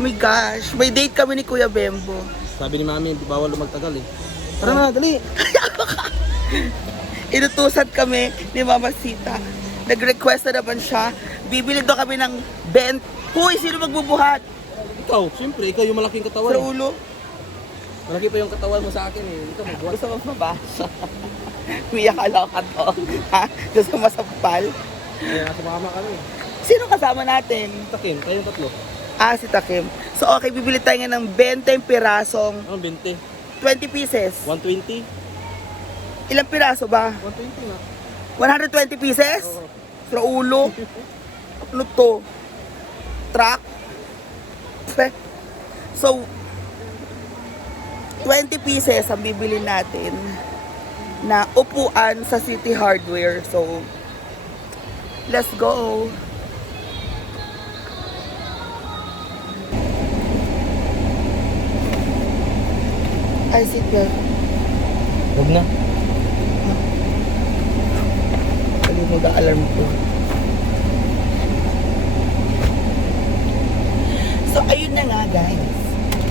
my gosh, may date kami ni Kuya Bembo. Sabi ni mami, bawal magtagal eh. Tara na, dali. Inutusan kami ni Mama Sita. Nag-request na naman siya. Bibili daw kami ng bent. Huy, sino magbubuhat? Ikaw, siyempre, ikaw yung malaking Sa katawan. ulo. Malaki pa yung katawan mo sa akin eh. Ikaw magbuhat. Gusto mo mabasa. Umiyak ka lang ka to. Ha? Gusto mo masampal? Kaya nasa mama kami. Sino kasama natin? Takin, kayong tatlo. Ah, si Takim. So, okay, bibili tayo nga ng 20 pirasong Ano, 20? 20 pieces. 120? Ilang piraso ba? 120 nga. 120 pieces? Oo. Sa ulo? Ano to? Truck? So, 20 pieces ang bibili natin na upuan sa City Hardware. So, let's go! Ay, seatbelt. Huwag na. Kali mag-alarm ko. So, ayun na nga guys.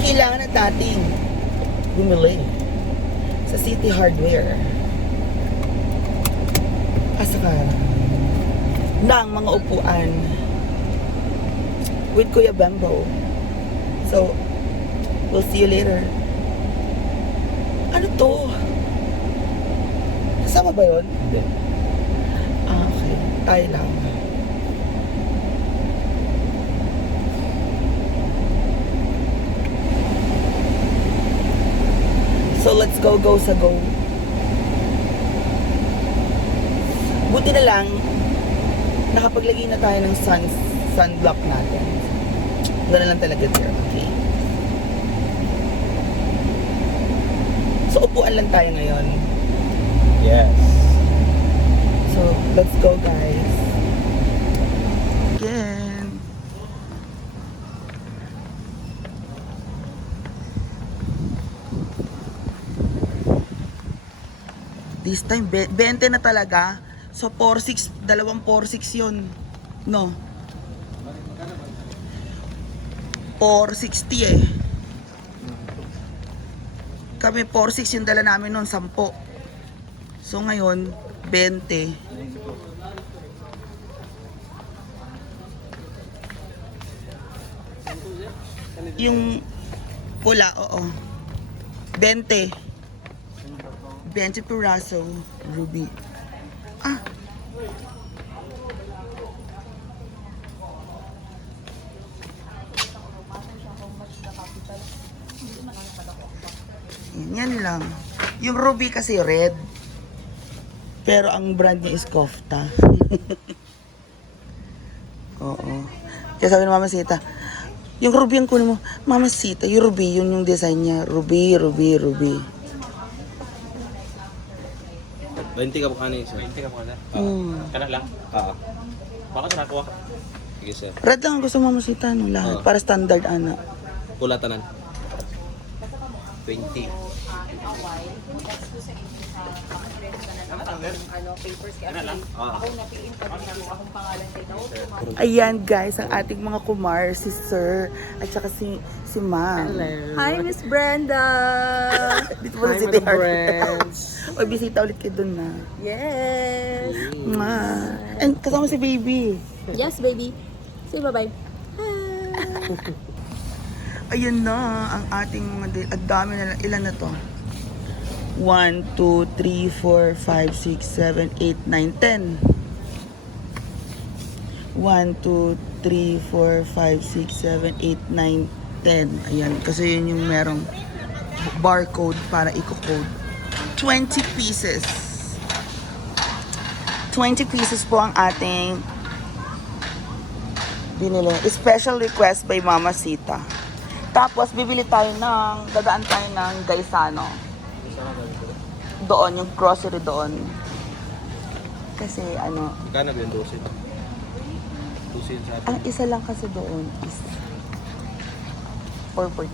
Kailangan na dating bumili sa City Hardware. Kasaka ng mga upuan with Kuya Bambo. So, we'll see you later. Ano to? Kasama ba yun? Hindi. Ah, okay. Tayo lang. So, let's go, go sa go. Buti na lang, nakapaglagay na tayo ng sun, sunblock natin. Ganun lang talaga, dear. Okay. So, upuan lang tayo ngayon. Yes. So, let's go guys. Again. This time, be- 20 na talaga. So, 4-6, dalawang 4-6 yun. No? 460 eh. Kami 4-6 yung dala namin noon, 10. So ngayon, 20. Yung pula, oo. 20. 20 piraso, ruby. Ah. Yan, lang. Yung ruby kasi red. Pero ang brand niya is Kofta. Oo. Kaya sabi ng Mama Sita, yung ruby ang kunin mo, Mama Sita, yung ruby, yun yung design niya. Ruby, ruby, ruby. 20 ka po kanin sir. 20 ka mo na. Mm. Kana lang. Oo. Baka sa nakuha ka. Sige sir. Red lang ang gusto Mama Sita, no, lahat. Oo. Para standard, ana. Pula tanan. 20. Kana lang. Ah. Ayan guys, ang ating mga kumar, si Sir, at saka si, si Ma'am. Hi, Miss Brenda! Dito mo na si Oy, bisita ulit kayo dun na. yes! Ma. And kasama si baby. Yes, baby. Say bye-bye. Ayun na, ang ating mga, di- ang dami na, ilan na to? 1, 2, 3, 4, 5, 6, 7, 8, 9, 10. 1, 2, 3, 4, 5, 6, 7, 8, 9, 10. Ayan, kasi yun yung merong barcode para i-code. 20 pieces. 20 pieces po ang ating binili. Special request by Mama Sita. Tapos, bibili tayo ng, dadaan tayo ng Gaisano. Doon, yung grocery doon. Kasi, ano, Magkano ba yung 12? 12 yun sa atin. ang isa lang kasi doon is 440.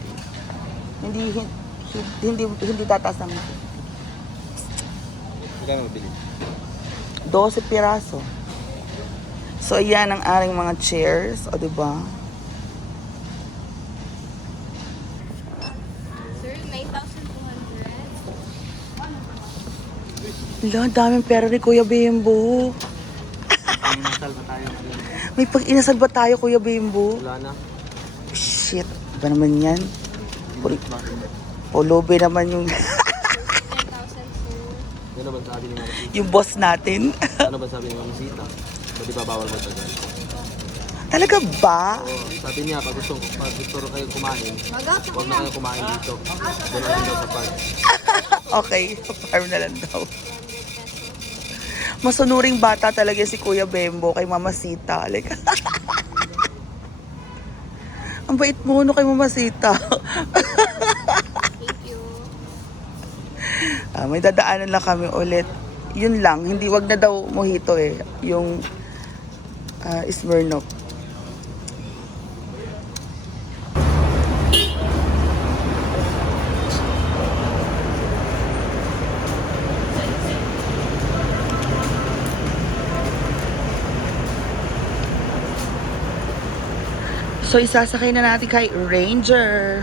Hindi, hin- hindi, hindi, hindi tataas ng Magkano mabili? 12 piraso. So, ayan ang aring mga chairs. O, di ba? Wala, ang daming pera ni Kuya Bimbo. May nasal ba tayo? May pag-inasal ba tayo, Kuya Bimbo? Wala na. Shit, ba naman yan? Pul- Pulubi naman yung, Ano ba sabi ni Mama Sita? yung boss natin. Ano ba sabi ni Mama Sita? Ba't ba bawal magtagal? Talaga ba? Oo, sabi niya, pag gusto, pag gusto rin kayo kumain, huwag na kayo kumain dito. Doon na lang daw sa park. Okay, farm na lang daw. Masunuring bata talaga si Kuya Bembo kay Mama Sita. Like, ang bait mo no kay Mama Sita. Thank you. Ah, may dadaanan lang kami ulit. Yun lang, hindi wag na daw mojito eh. Yung ah, Smirnoff. So isasakay na natin kay Ranger.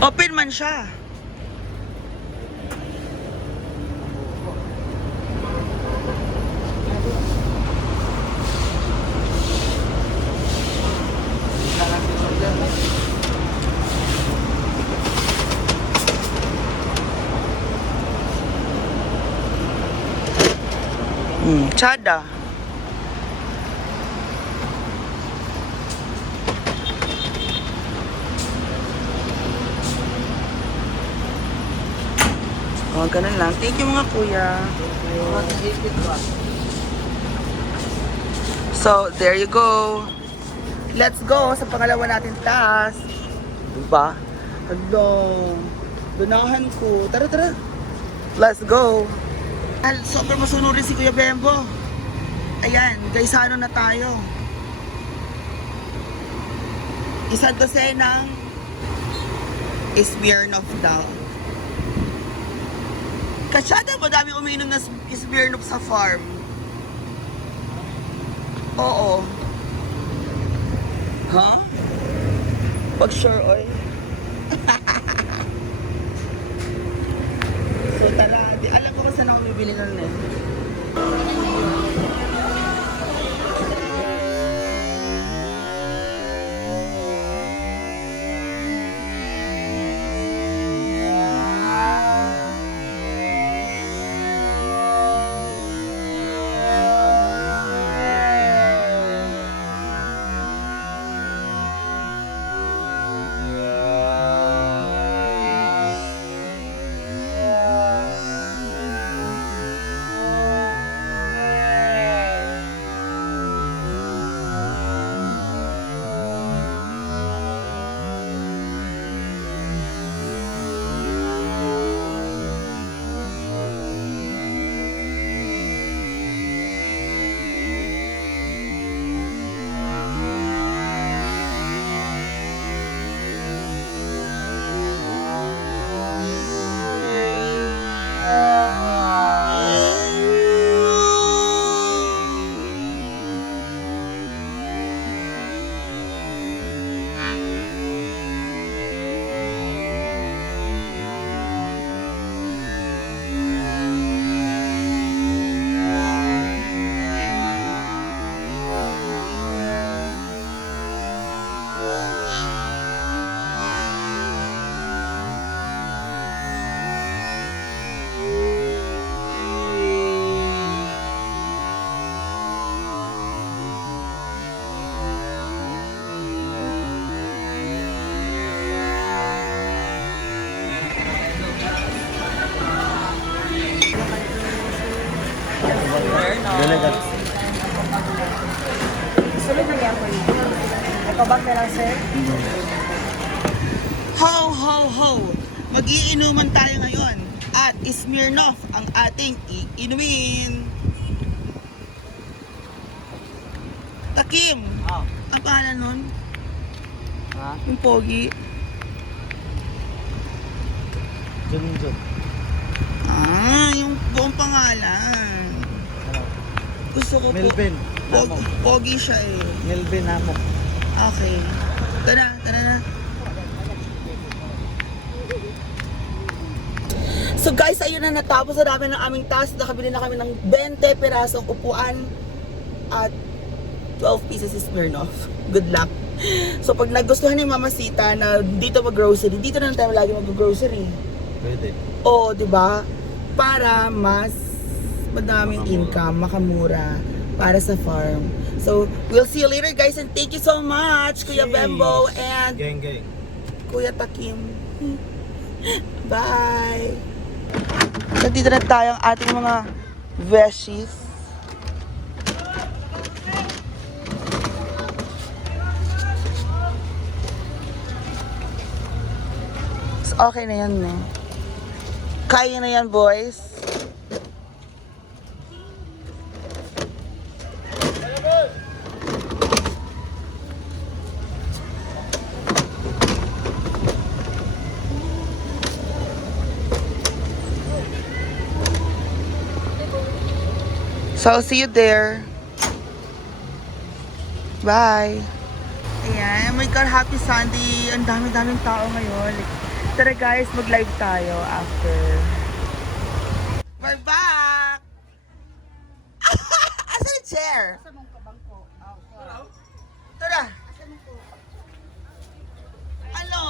Open man siya. Hmm, tsada. Oh, ganun lang. Thank you mga kuya. So, there you go. Let's go sa pangalawa natin task. Diba? Hello. Dunahan ko. Tara, tara. Let's go. Al, sobrang masunurin si Kuya Bembo. Ayan, gaysano na tayo. Isang dosenang Smirnoff daw. Kasyada, madami uminom na Smirnoff sa farm. Oo. Ha? Pag sure oil. so tara, And. Dalagat. Sunod na po yun. Na lang, sir? Ho, ho, ho! Magiinuman tayo ngayon at Smirnoff ang ating iinumin. Takim! Ah. Ang pangalan nun? Ha? Yung pogi. Junjun. Ah, yung buong pangalan. Gusto ko po. Melvin. Pog, Hamok. pogi siya eh. Melvin Hamok. Okay. Tara, tara na. So guys, ayun na natapos na namin ng aming task. Nakabili na kami ng 20 pirasong upuan at 12 pieces is Smirnoff. Good luck. So pag nagustuhan ni Mama Sita na dito mag-grocery, dito na lang tayo lagi mag-grocery. Pwede. Oo, di ba? Para mas madaming income, makamura para sa farm. So, we'll see you later guys and thank you so much Kuya Bembo and Gang, gang. Kuya Takim. Bye! Nandito na tayo ang ating mga veshies. Okay na yan, eh. Kaya na yan, boys. So, I'll see you there. Bye. Ayan, oh my God, happy Sunday. Ang dami-daming tao ngayon. Like, tara guys, mag-live tayo after. We're back! Asa yung chair? Tara. Ano?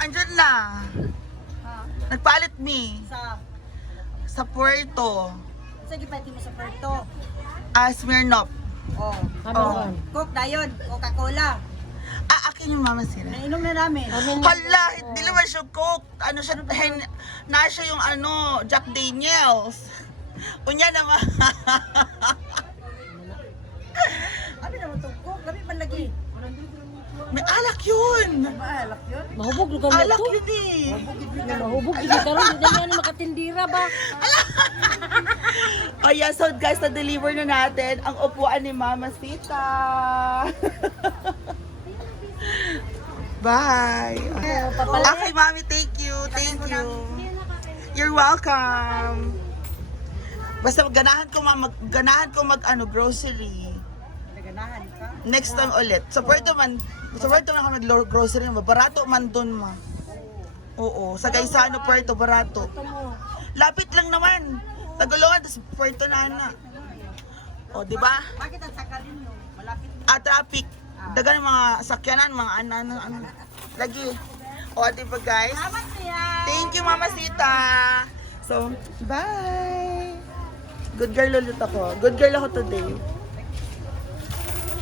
Andyan na. Nagpalit me Sa, sa Puerto. Sige pwede mo sa Puerto. Ah, Smirnoff. Oh. Oh. Coke dayon, Coca-Cola. Ah, akin yung mama sila. Nainom na namin. Hala, hindi naman siya coke. Ano siya, hen, na siya yung ano, Jack Daniels. Unya naman. Ano naman to? Coke, gabi man lagi. May alak yun. Maalak yun. Mahubog lugar na Alak to. yun eh. Mahubog hindi karon di na yan makatindira ba? Ayan, so guys, na-deliver na natin ang upuan ni Mama Sita. Bye. Okay, Mami, thank you. Thank you. You're welcome. Basta ganahan ko ma mag, ganahan ko mag ano grocery. Naganahan ka. Next time ulit. Sa Puerto man, sa Puerto man ako nag-grocery ma. Barato man dun ma. Oo, sa Gaisano Puerto barato. Lapit lang naman. Taguluhan tas Puerto na na. O, di ba? Bakit ang sakalin no? Malapit. Ah, traffic. Dagan mga sakyanan, mga ano, ano, ano. Lagi. O, di ba guys? Salamat niya. Thank you, Mama Sita. So, bye. Good girl ulit ako. Good girl ako today.